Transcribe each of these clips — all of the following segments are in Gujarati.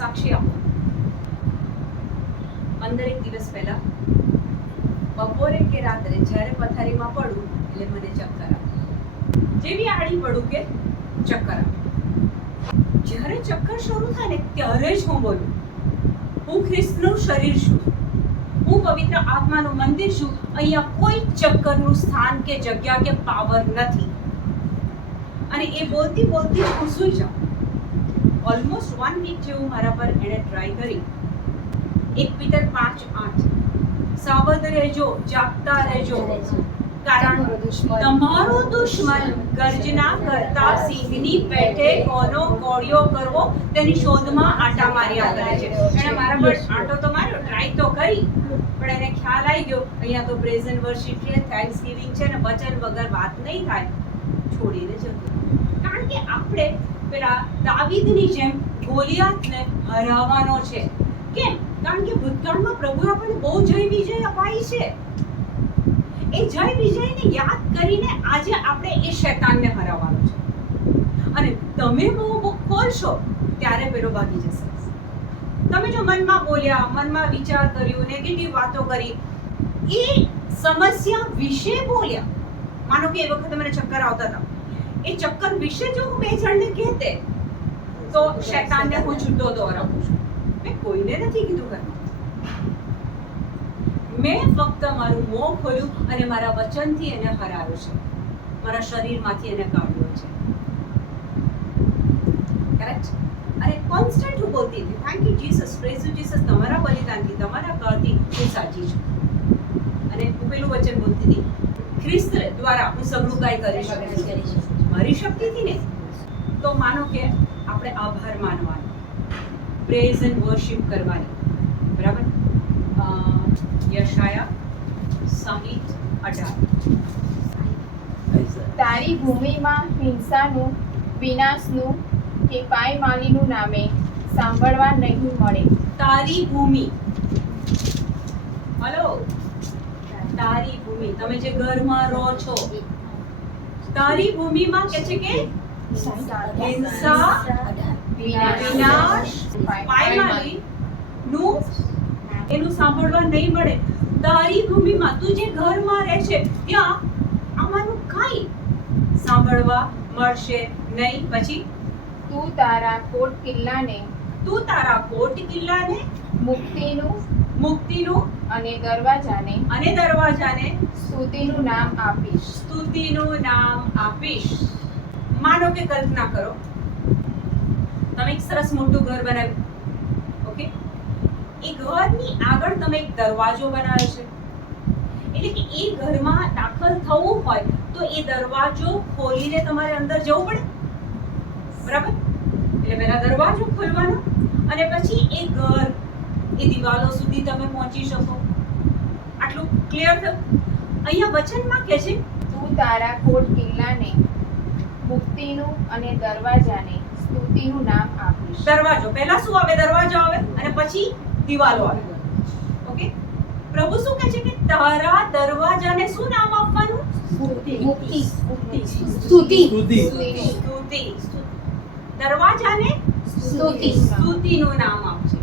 સાક્ષી આપો. પંદરેક દિવસ પહેલા, બપોરે કે રાત્રે જ્યારે પથારીમાં પડું એટલે મને ચક્કર આવે જેવી આડી પડું કે ચક્કર આવે જ્યારે ચક્કર શરૂ થાય ને ત્યારે જ હું બોલું. હું ખ્રિસ્તનું શરીર છું. હું પવિત્ર આત્માનું મંદિર છું. અહીંયા કોઈ ચક્કરનું સ્થાન કે જગ્યા કે પાવર નથી. અને એ બોલતી બોલતી હું સુઈ જાઉં. ઓલમોસ્ટ વન વીક જેવું મારા પર એણે ટ્રાય કરી. એક પીટર પાંચ આઠ. સાવધ રહેજો જાગતા રહેજો. કારણ તમારો દુશ્મન. ગર્જના કરતા સિંહની પેઠે કોનો કોળિયો કરવો તેની શોધમાં આટા માર્યા કરે છે. એણે મારા પર આંટો તો માર્યો ટ્રાય તો કરી. પણ એને ખ્યાલ આવી ગયો અહીંયા તો પ્રેઝન્ટ વર્શિપ છે થેન્ક્સ ગિવિંગ છે ને વચન વગર વાત નહીં થાય. છોડીને જતો. કારણ કે આપણે પેલા દાવીદની જેમ ગોલિયાતને હરાવવાનો છે. કેમ? કારણ કે ભૂતકાળમાં પ્રભુ આપણને બહુ જય વિજય અપાઈ છે. એ જય વિજયને યાદ કરીને આજે આપણે એ શૈતાનને હરાવવાનો છે. અને તમે બહુ બુક ખોલશો ત્યારે પેલો ભાગી જશે. તમે જો મનમાં બોલ્યા, મનમાં વિચાર કર્યું નેગેટિવ વાતો કરી, એ સમસ્યા વિશે બોલ્યા. માનો કે એ વખતે મને ચક્કર આવતા હતા. એ ચક્કર વિશે જો હું બે જણને કહેતે તો શૈતાનને હું છૂટો દોરાવું છું. મેં કોઈને નથી કીધું ઘરમાં. મેં ફક્ત મારું મોં ખોલ્યું અને મારા વચનથી એને હરાવ્યું છે. મારા શરીરમાંથી એને કાઢ્યો છે. કરેક્ટ અને કોન્સ્ટન્ટ હું બોલતી હતી thank you Jesus praise you Jesus તમારા બલિદાનથી તમારા કરથી હું સાચી છું. અને હું પેલું વચન બોલતી હતી ખ્રિસ્ત દ્વારા હું સગળું કાંઈ કરી શકું મારી શક્તિથી ને? તો માનો કે આપણે આભાર માનવાનો. પ્રેઝ એન્ડ વર્શિપ કરવાની. બરાબર? યશાયા સાહીઠ અઢાર. તારી ભૂમિમાં હિંસાનું વિનાશનું કે પાયમાલીનું નામે સાંભળવા નહીં મળે. તારી ભૂમિ. હલો? તારી ભૂમિ. તમે જે ઘરમાં રહો છો તારી ભૂમિમાં કે છે કે? એનું સાંભળવા નહીં મળે. તારી ભૂમિમાં તું જે ઘરમાં રહે છે, ત્યાં આમાંનું કાંઈ સાંભળવા મળશે નહીં. પછી? તું તારા કોટ કિલ્લાને તું તારા કોટ કિલ્લાને મુક્તિનું મુક્તિનું અને દરવાજાને અને દરવાજાને સ્તુતિનું નામ આપીશ. સ્તુતિનું નામ આપીશ. માનો કે કલ્પના કરો. તમે એક સરસ મોટું ઘર બનાવ્યું. ઓકે? એ ઘરની આગળ તમે એક દરવાજો બનાવ્યો છે. એટલે કે એ ઘરમાં દાખલ થવું હોય તો એ દરવાજો ખોલીને તમારે અંદર જવું પડે. બરાબર? એટલે પહેલા દરવાજો ખોલવાનો અને પછી એ ઘર એ દિવાલો સુધી તમે પહોંચી શકો. આટલું ક્લિયર થયું? અહીંયા વચનમાં કે છે? તું તારા કોટ કિલ્લાને મુક્તિનું અને દરવાજાને સ્તુતિનું નામ આપીશ. દરવાજો. પહેલા શું આવે? દરવાજો આવે અને પછી દિવાલો આવે. ઓકે? પ્રભુ શું કહે છે કે તારા દરવાજાને શું નામ આપવાનું? મુક્તિ. સ્તુતિ. સ્તુતિ. દરવાજાને સ્તુતિ. સ્તુતિનું નામ આપશે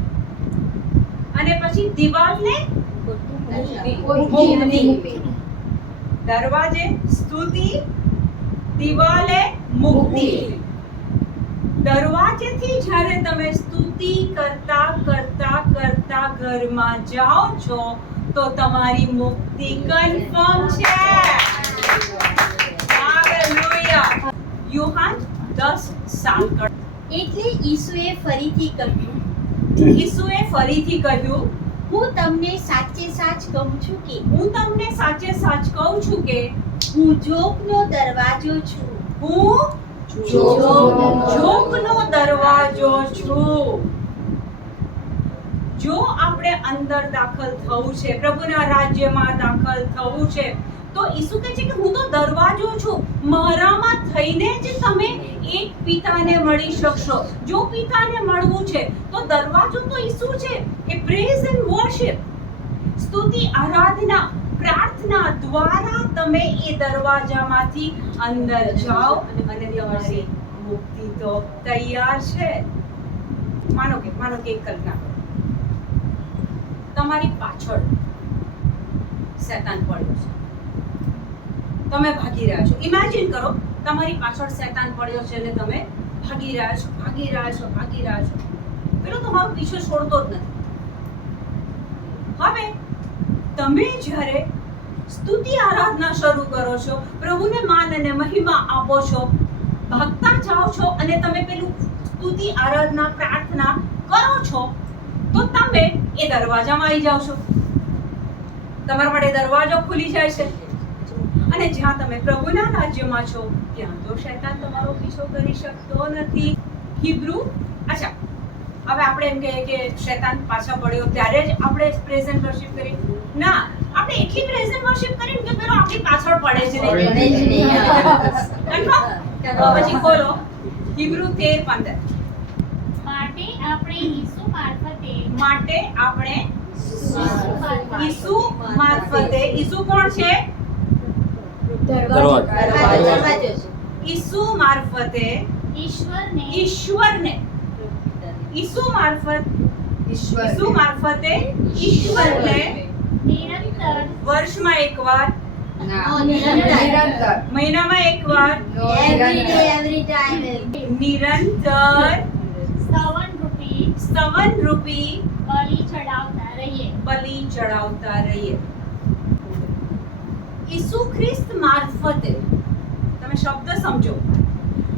અને પછી દિવાલને મુક્તિ દરવાજે સ્તુતિ દિવાલે મુક્તિ. દરવાજેથી જ્યારે તમે સ્તુતિ કરતા કરતા કરતા ઘરમાં જાઓ છો તો તમારી મુક્તિ કન્ફર્મ છે. હાલેલુયા. યોહાન 10 સાત એટલે ઈસુએ ફરીથી કહ્યું ઈસુએ ફરીથી કહ્યું હું તમને સાચે સાચ કહું છું કે હું તમને સાચે સાચ કહું છું કે હું જોગનો દરવાજો છું. હું જોગનો દરવાજો છું. જો આપણે અંદર દાખલ થવું છે પ્રભુના રાજ્યમાં દાખલ થવું છે તો ઈસુ કહે છે કે હું તો દરવાજો છું. મારામાં થઈને જ તમે એક પિતાને મળી શકશો. જો પિતાને મળવું છે, તો દરવાજો તો ઈસુ છે. એ પ્રેઝ એન્ડ વર્શિપ સ્તુતિ, આરાધના, પ્રાર્થના દ્વારા તમે એ દરવાજામાંથી અંદર જાઓ અને તમારી મુક્તિ તો તૈયાર છે. માનો કે માનો કે કલ્પના તમારી પાછળ શેતાન પડ્યો છે. તમે ભાગી રહ્યા છો. ઇમેજિન કરો, તમારી પાછળ શેતાન પડ્યો છે અને તમે ભાગી રહ્યા છો, ભાગી રહ્યા છો, ભાગી રહ્યા છો. પેલો તમારો પીછો છોડતો જ નથી. હવે, તમે જ્યારે સ્તુતિ આરાધના શરૂ કરો છો, પ્રભુને માન અને મહિમા આપો છો, ભાગતા જાઓ છો અને તમે પેલું સ્તુતિ આરાધના, પ્રાર્થના કરો છો, તો તમે એ દરવાજામાં આવી જાઓ છો. તમારા માટે દરવાજો ખુલી જાય છે. અને જ્યાં તમે પ્રભુના રાજ્યમાં છો ત્યાં તો શૈતાન તમારો પીછો કરી શકતો નથી. હિબ્રુ? અચ્છા. હવે આપણે એમ કહીએ કે શૈતાન પાછા પડ્યો ત્યારે જ આપણે પ્રેઝન્ટ વર્શિપ કરી ના આપણે એટલી પ્રેઝન્ટ વર્શિપ કરી કે પેલો આપણી પાછળ પડે છે નહીં. પછી ખોલો હિબ્રુ તેર પંદર. માટે આપણે ઈસુ મારફતે માટે આપણે ઈસુ મારફતે. ઈસુ કોણ છે? દરવાજો. ઈસુ મારફતે ઈશ્વરને ઈશ્વરને. ઈસુ મારફત ઈસુ મારફતે ઈશ્વરને નિરંતર વર્ષમાં એકવાર ના. નિરંતર. નિરંતર. મહિનામાં એકવાર વાર નિરંતર. સ્તવન રૂપી સવન રૂપી બલિ ચડાવતા રહીએ. બલિ ચડાવતા રહીએ. ઈસુ ખ્રિસ્ત મારફતે. તમે શબ્દ સમજો.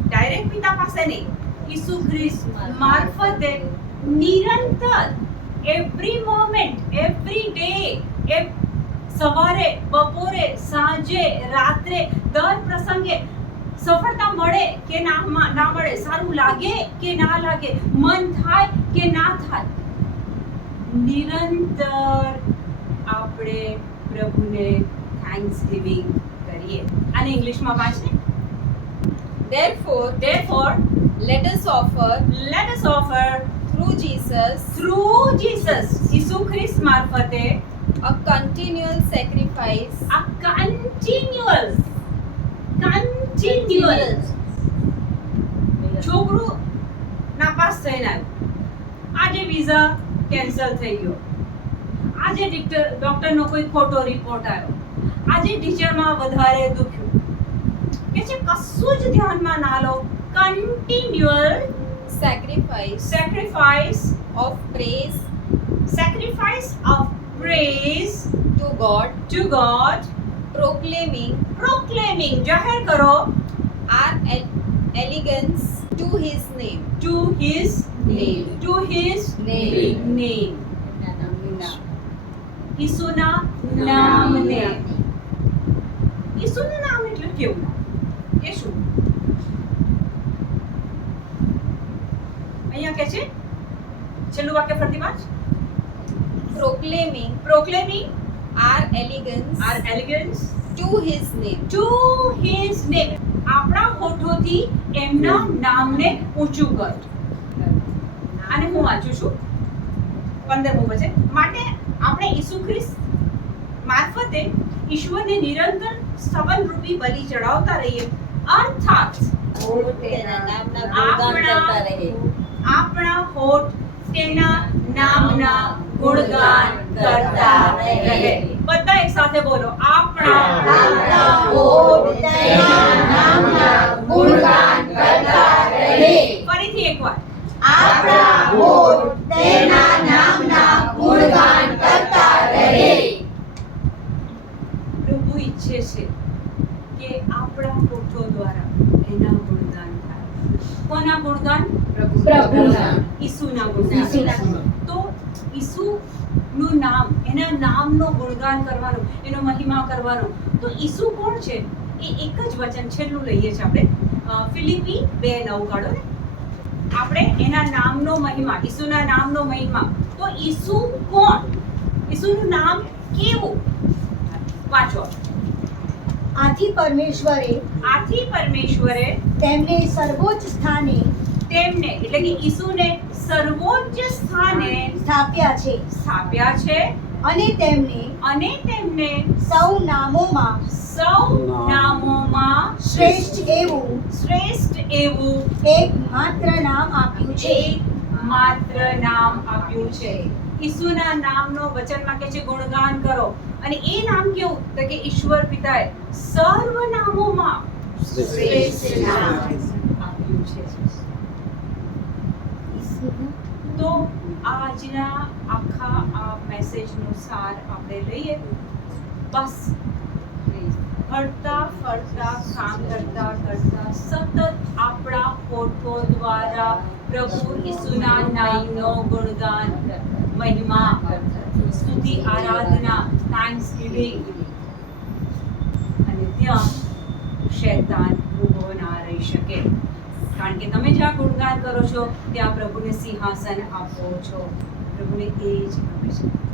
ડાયરેક્ટ પિતા પાસે નહીં ઈસુ ખ્રિસ્ત મારફતે નિરંતર એવરી મોમેન્ટ એવરી ડે એ સવારે, બપોરે, સાંજે, રાત્રે, દર પ્રસંગે સફળતા મળે કે ના ના મળે? સારું લાગે કે ના લાગે? મન થાય કે ના થાય? નિરંતર આપણે પ્રભુને થેન્ક્સ ગિવિંગ કરીએ આને ઇંગ્લિશમાં વાંચને Therefore, therefore let us offer let us offer through Jesus through Jesus ઈસુ ખ્રિસ્ત મારફતે a continual sacrifice a continual continual છોકરું નાપાસ થઈને આવ્યું આજે વિઝા કેન્સલ થઈ ગયો આજે ડિક્ટર ડોક્ટરનો કોઈ ખોટો રિપોર્ટ આવ્યો આજે ટીચરમાં વધારે દુખ્યું કે છે કશું જ ધ્યાનમાં ના લો continual sacrifice sacrifice of praise sacrifice of praise to God, to God proclaiming proclaiming જાહેર કરો our el- elegance to His name. to his Name. to his Name. name ઈસુના નામને ઈસુનું નામ એટલે કેવું નામ એ શું અહીંયા કે છે છેલ્લું વાક્ય ફરીથી વાંચ Proclaiming our elegance our elegance to His name. to his name. આપણા હોઠોથી એમના નામને ઊંચું કર. અને હું વાંચું છું? પંદરમું વચન. માટે આપણે ઈસુ ખ્રિસ્ત મારફતે ઈશ્વરને નિરંતર સવન રૂપી બલિ ચડાવતા રહીએ. અર્થાત. આપણા હોઠ તેના નામના ગુણગાન કરતા રહે બધા એક સાથે બોલો આપણા નામના ગુણગાન કરતા રહે. ફરીથી એકવાર આપણા હોઠ તેના નામના ગુણગાન કરતા રહે. પ્રભુ ઈચ્છે છે કે આપણા હોઠો દ્વારા એના ગુણગાન થાય કોના ગુણગાન પ્રભુના. ઈસુના ગુણગાન ઈસુના. તો ઈસુનું નામ એના નામનો ગુણગાન કરવાનો એનો મહિમા કરવાનો. તો ઈસુ કોણ છે? એ એક જ વચન છેલ્લું લઈએ છીએ આપણે. ફિલિપી બે નવ કાઢો ને. આપણે એના નામનો મહિમા ઈસુના નામનો મહિમા. તો ઈસુ કોણ? ઈસુનું નામ કેવું? વાંચો. આથી પરમેશ્વરે આથી પરમેશ્વરે તેમને સર્વોચ્ચ સ્થાને તેમને એટલે કે ઈસુને સર્વોચ્ચ સ્થાને સ્થાપ્યા છે. સ્થાપ્યા છે. અને તેમને અને તેમને સૌ નામોમાં સૌ નામોમાં શ્રેષ્ઠ એવું શ્રેષ્ઠ એવું એક માત્ર નામ આપ્યું છે. એક માત્ર નામ આપ્યું છે. ઈસુના નામનો વચનમાં કે છે ગુણગાન કરો. અને એ નામ કેવું? તો કે ઈશ્વર પિતાએ સર્વ નામોમાં શ્રેષ્ઠ નામ આપ્યું છે. તો આજના આખા આ મેસેજનો સાર આપણે લઈએ. બસ. ફરતા ફરતા, કામ કરતા કરતા સતત આપણા હોઠો દ્વારા પ્રભુ ઈસુના નામનો ગુણગાન મહિમા સ્તુતિ, આરાધના થેન્ક્સ ગિવિંગ અને ત્યાં શૈતાન ઊભો ના રહી શકે. કારણ કે તમે જ્યાં ગુણગાન કરો છો, ત્યાં પ્રભુને સિંહાસન આપો છો. પ્રભુને એ જ ગમે છે.